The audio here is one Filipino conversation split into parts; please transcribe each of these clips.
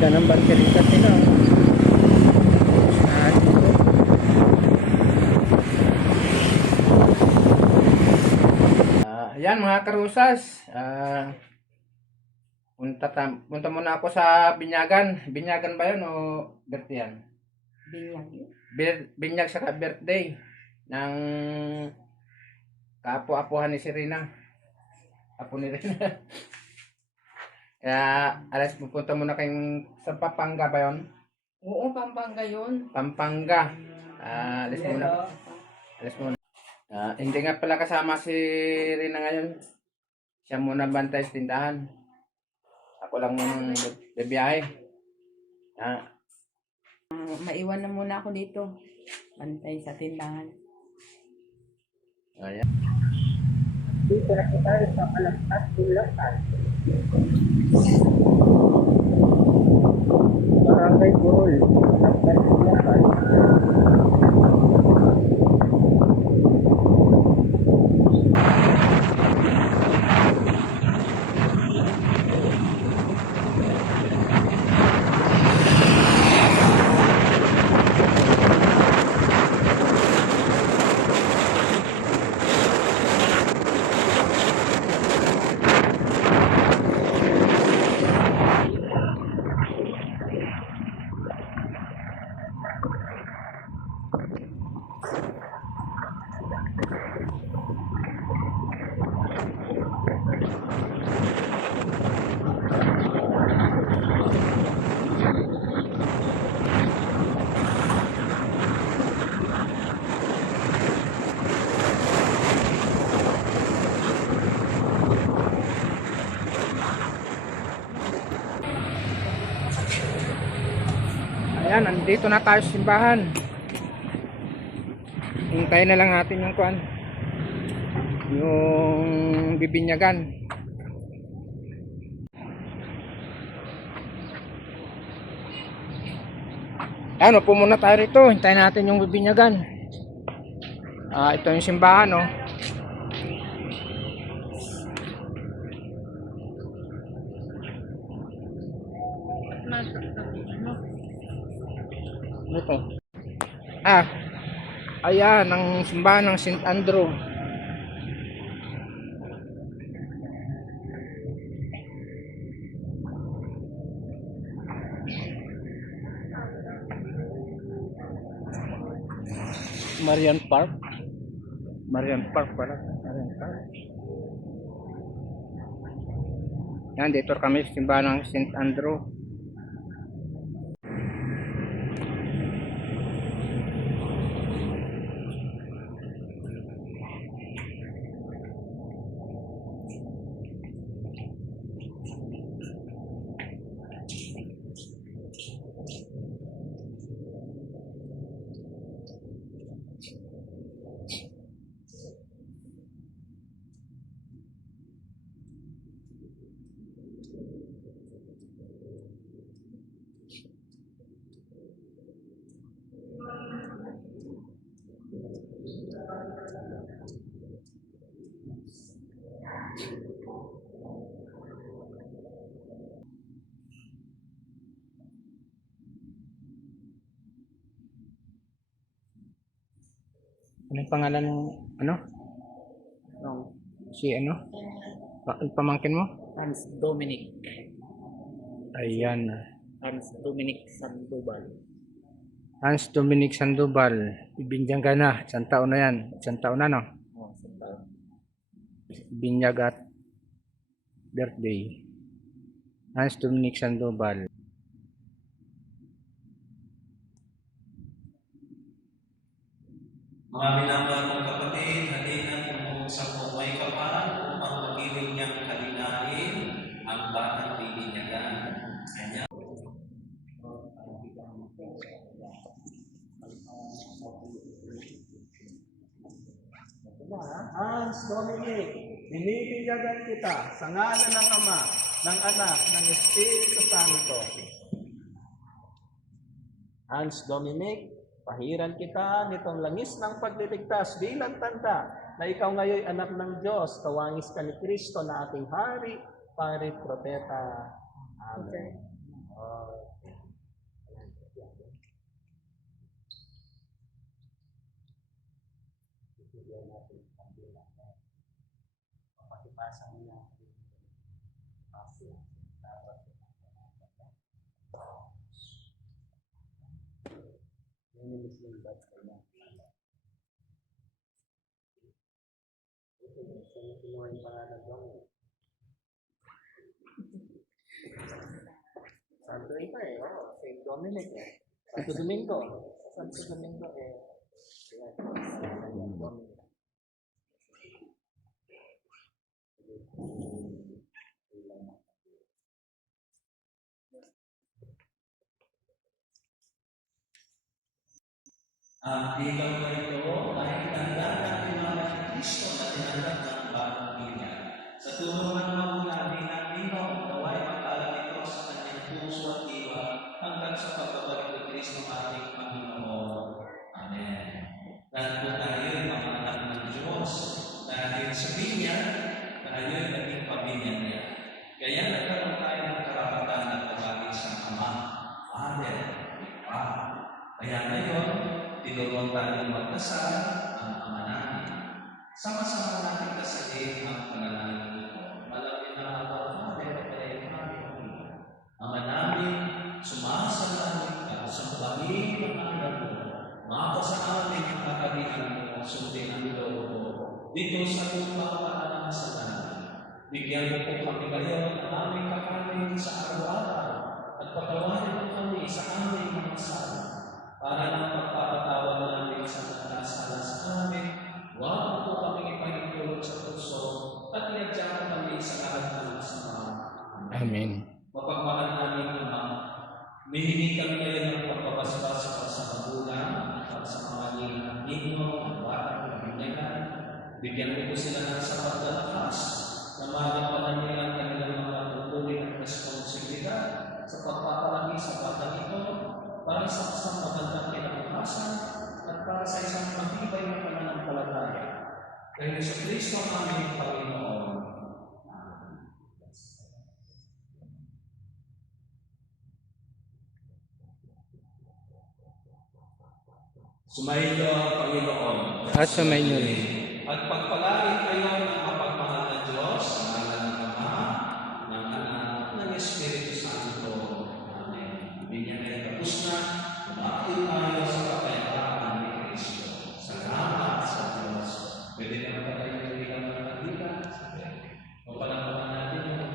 Ganda ng barkeritas nila. Ayan mga karusas. Punta muna ako sa Binyagan. Binyagan ba yun o birthday yan? Binyag sa birthday ng kaapo-apuhan ni Serena. Apo ni Rina. Kaya alas pupunta muna kayong sa Pampanga ba yun? Oo, Pampanga yun. Pampanga. Alas muna. Alas muna. Hindi nga pala kasama si Rina ngayon. Siya muna bantay sa tindahan. Ako lang muna bibiyahe. Maiwan na muna ako dito. Bantay sa tindahan. Ayan. Dito na tayo sa Alastas, Bulacan. Barangay Goal. Alastas, Bulacan. Ayan, nandito na tayo sa simbahan. Hintayin na lang natin yung kuan. Yung bibinyagan. Ano, upo muna tayo rito. Hintayin natin yung bibinyagan. Ito yung simbahan, oh. Ito. Ayan, ang simbahan ng St. Andrew. Marian Park. Marian Park pala. Marian Park. Yan, dito kami sa simbahan ng St. Andrew. Anong pangalan ng ano? Si ano? Pamangkin mo? Hans Dominic. Ayan. Hans Dominic Sandoval. Hans Dominic Sandoval. Ibinyag ka na. Isang taon na yan. Isang taon na, no? Oh, Sandoval. Binyag at birthday. Hans Dominic Sandoval. Mga minamahal kong kapatid, halina't tumuhog sa may kapal upang magiling niyang kalinain ang batang bibinyagan. Kanya. Hans Dominic, binibinyagan kita sa ngalan ng Ama, ng Anak, ng Espiritu Santo. Hans Dominic, pahiran kita nitong langis ng pagliligtas bilang tanda na ikaw ngayon anak ng Diyos, kawangis ka ni Kristo na ating Hari, Pare, Propeta. Amen. Santo ito eh, oh, Saint Dominic eh. Santo Domingo. Santo Domingo eh. Ayan, Saint Dominic. Ang ikaw na ito ay tanda ng pinangalan ni Kristo na tinanggap ng bagong pamilya. Sa tulungan ng magulang namin ang naway pagkalat ito sa kanyang puso at diwa hanggang sa pagbabalik ni Kristo ating Panginoon. Amen. Dahil po tayo mga anak ng Diyos, dahil sabihin niya, tayo ay naging pamilya niya. Kaya nagkaroon tayo ng karapatan na tawagin sa Ama, Father, Papa. Kaya ngayon, tinulungan tayong magdasal ang Ama namin. Sama-sama natin kasahin ang panalangin ito. Malapit na Ama, Father, kaya namin. Ama namin, sumasalangit ka sa pagiging ng anak mo. Mapasa amin ang kakabihan mo, sundin ang loob mo. Dito sa lupa para sa namin. Bigyan mo po kami ngayon ng aming kakanin sa araw-araw at patawarin mo kami sa aming mga sala. Para ng pagpapatawa namin sa nagkasala sa amin, huwag po kami ipahintulot sa puso at iadya mo kami sa lahat ng masama. Amen. Mapagmahal namin Ama, mihingi kami ngayon ng pagpapaspas para sa magulang at sa mga ninyo at batang pamilyahan. Bigyan mo po sila ng sapat na lakas na magampanan nila ang kanilang mga tutuloy at responsibilidad sa pagpapalaki sa batang ito para sa isang magandang kinabukasan at para sa isang matibay na pananampalataya. Kaya sa Kristo ang aming Panginoon. Sumainyo ang Panginoon. At sumainyo rin. At pagpalain kayo ng mapagmahal na Diyos sa ngalan ng Ama, ng Anak, ng Espiritu Santo. Amen. Bigyan kayo tapos na, umakil tayo sa kapayapaan ni Kristo. Salamat sa Diyos. Pwede naman pa tayo nililang ng katilan. O palangkaman natin yung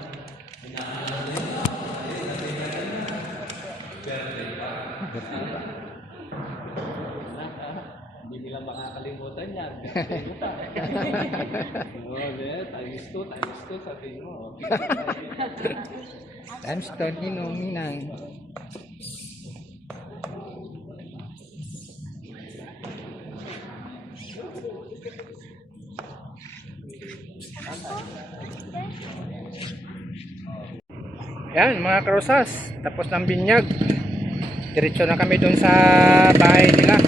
inaalam nila. Birthday pa. Hindi nila makakalimutan yan. Times 2, sabi mo. Times 2 Ninang. Yan mga karosas, tapos ng binyag. Diretso na kami dun sa bahay nila.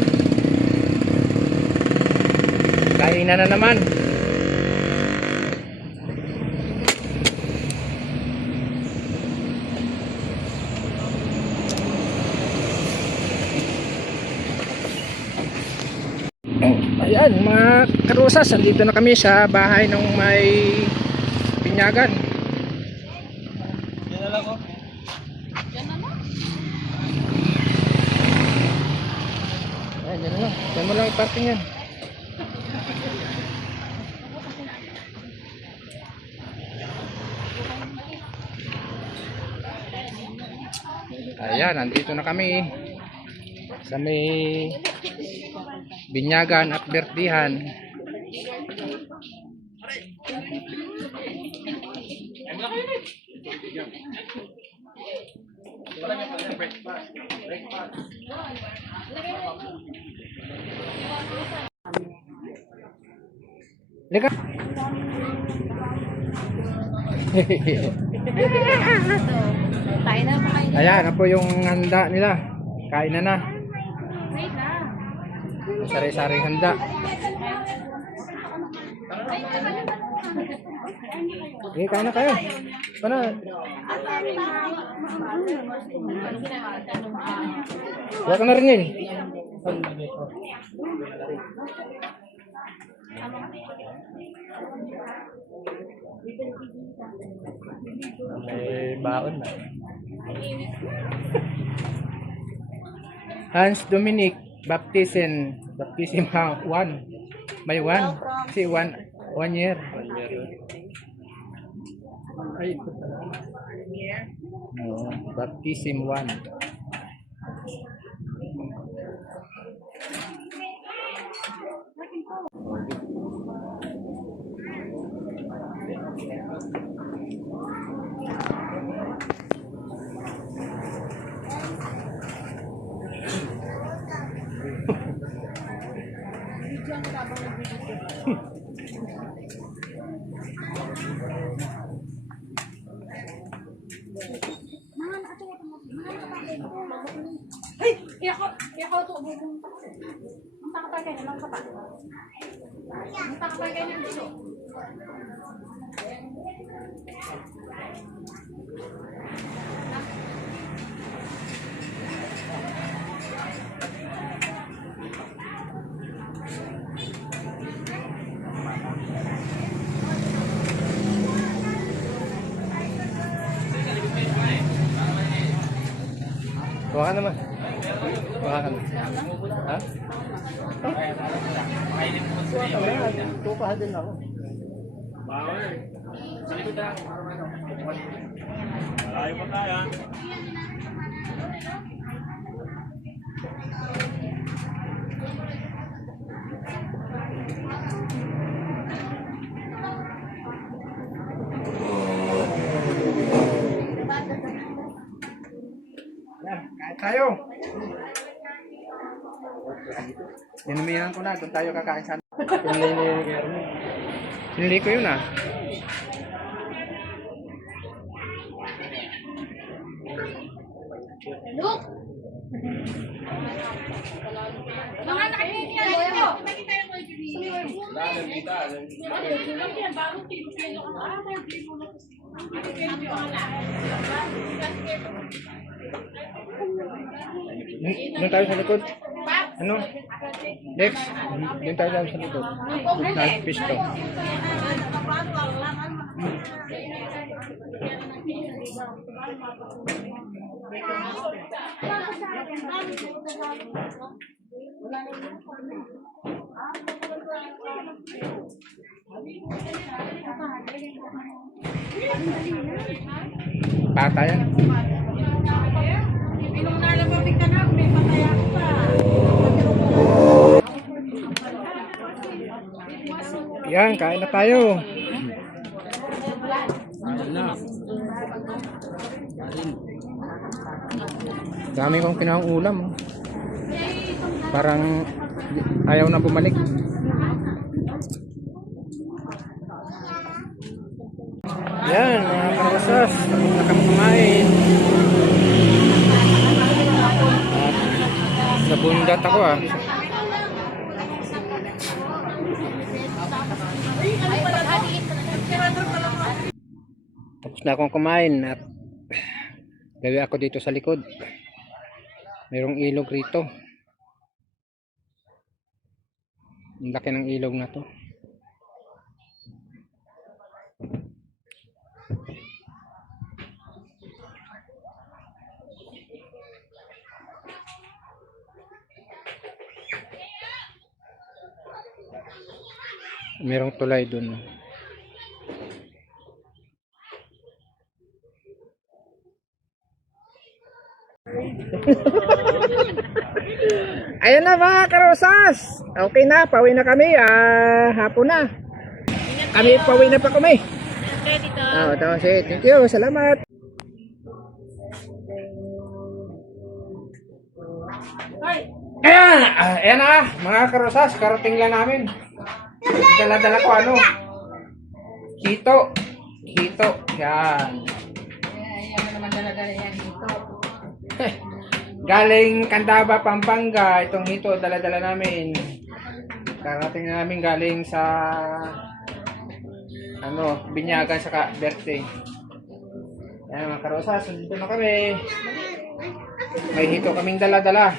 Kainan na naman. Ayan mga karosas, andito na kami sa bahay ng may binyagan. Ayan, dyan na lang. Dyan mo lang iparking yan. Ayan, nandito na kami sa may binyagan at bertihan. Lika. Tayo na mga Ayan, na po yung handa nila. Kain na na. wait lang. Sari-saring handa. Okay, kain na kayo. Ano? Wala ka na rin yun. May baon na. Hans Dominic Baptism 1. May 1. Kasi 1 year. Ay, ito pala. No, Baptism 1. Ikaw to bubunta. Ang takatagay na lang kapa. Ang takatagay na dito. Kuha ka naman. Kuha ka naman. Ha? Tukahan din ako. Kain tayo. Inumihan ko na. Doon tayo kakain sana. Pinlay na yung German. Pinili ko yun ah. Look! Mga nakikita dito. Nakikita yung kay Doon tayo sa likod. Ano? Next. Doon tayo sa likod. Nag-pisto. Patayan. Pinong nalababig ka na, may pataya ko pa. Yan, kain na tayo. Dami kong kinahang ulam. Oh. Parang ayaw na bumalik. Yan, mga karosas. Tapos na kami kumain. At nabundat ako ah. Tapos na akong kumain at gawi ako dito sa likod. Mayroong ilog rito. Ang laki ng ilog na to. Merong tulay dun. Ayan na mga karosas. Okay na, pauwi na kami. Hapon na. Kami pauwi na pa kami. Tapos thank you, salamat. Ayan na mga karosas. Karating lang namin. Dala-dala ko ano. Hito. Yan. Ayan mo naman dala-dala yan dito. Galing Candaba, Pampanga, itong hito dala-dala namin. Karating na namin galing sa binyagan sa birthday. Yan mga karosa, dito na kami. May hito kaming dala-dala.